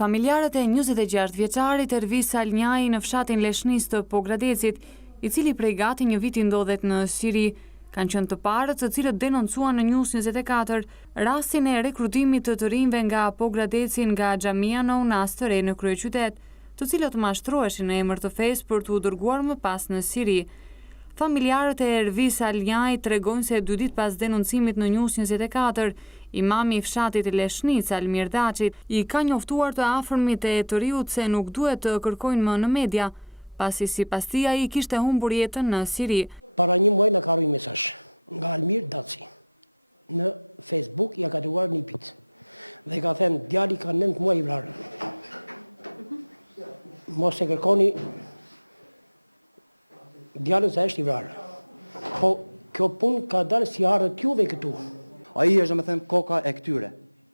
Familjarët e 26 vjeçarit Ervis Alnjai në fshatin Leshnis të Pogradecit, i cili prej gati një viti ndodhet në Siri, kanë qenë të parët të cilët denoncuan në News 24 rastin e rekrutimit të rinjve nga Pogradeci nga xhamia në Unas të re në kryeqytet, të cilët mashtroheshin në emër të fesë për t'u dërguar më pas në Siri. Familjarët e Ervis Alnjai tregojnë se 2 ditë pas denoncimit në News 24, imami i fshatit Leshnis Almir Daçi i ka njoftuar të afërmit e të riut se nuk duhet të kërkojnë më në media, pasi sipas tij ai kishte humbur jetën në Siri. Para një muaj na ka rritur mesazh nga Almir Daçi në Facebook, ja ka dërguar nipit. Dhe ka thënë djali ka 9 muaj i vrarë. Mos e kërkoni djalën se është i vrarë. Po kjo punë ka dalë si ardhët juve këtu. Ai është me thënë koka e këtyre.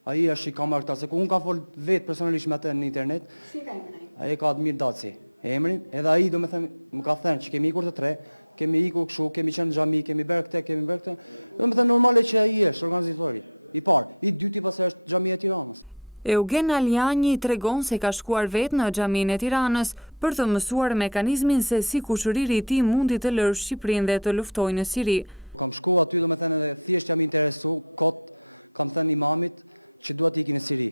Ai është i kamar këta, se ku unë ka fol vetë personalisht me atë në internet. Si ka emrin ai? Ai ka Admir Daçi, emrin, edhe ai do me thënë më ka thënë që kemi ikur të tre, kemi ikur kështu, kemi qenë në xhami, kemi bërë këtë, kemi bërë këtë. Do me thënë normale që ai është organizatori. I parë, i dyti pastaj është xhamia e Tiranës. Eugen Aljani tregon se ka shkuar vetë në xhaminë e Tiranës për të mësuar mekanizmin se si kushëriri i tij mundi të lërë Shqipërinë dhe të luftojë në Siri. Kam shku aty do me thënë edhe thjesht jam interesu, kot kam thënë imamit që dua të iki në Siri.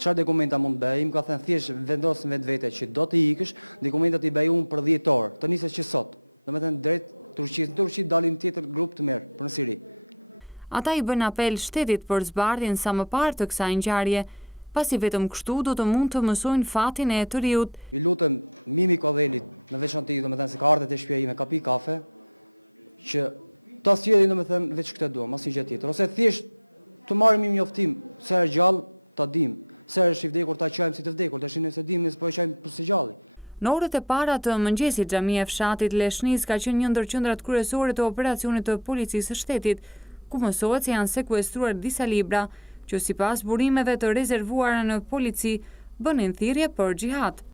Çfarë dokumenta mund bëj? Më ka thënë thjesht vendos vetvete që do të ikësh, dokumentat i bëj unë për 10 orë, të nisesh që sot. Do me thënë drejt Turqisë, në Turqi dalin tjetër grup të merr për në Siri. Ata i bën apel shtetit për zbardhjen sa më parë të kësaj ngjarje, pasi vetëm kështu do të mund të mësojnë fatin e të riut. I lutem Mimi Kodhelit, në veçantë do me thënë se ka ardhur te shtëpia ime, ka pi kafe, që ta sjellin do me thënë veç këtë dua, mos një gjë tjetër, ose thjesht të marrim një njoftim se është gjallë, ta dim, se është i vdekur ta qajmë si të vdekur, tash nëse dim nëse po e qajmë për së gjalli. Në orët e para të mëngjesit, xhamia e fshatit Leshnis ka qenë një ndër qendrat kryesore të operacionit të policisë së shtetit, ku mësohet se janë sekuestruar disa libra që sipas burimeve të rezervuara në polici bënin thirrje për xhihad.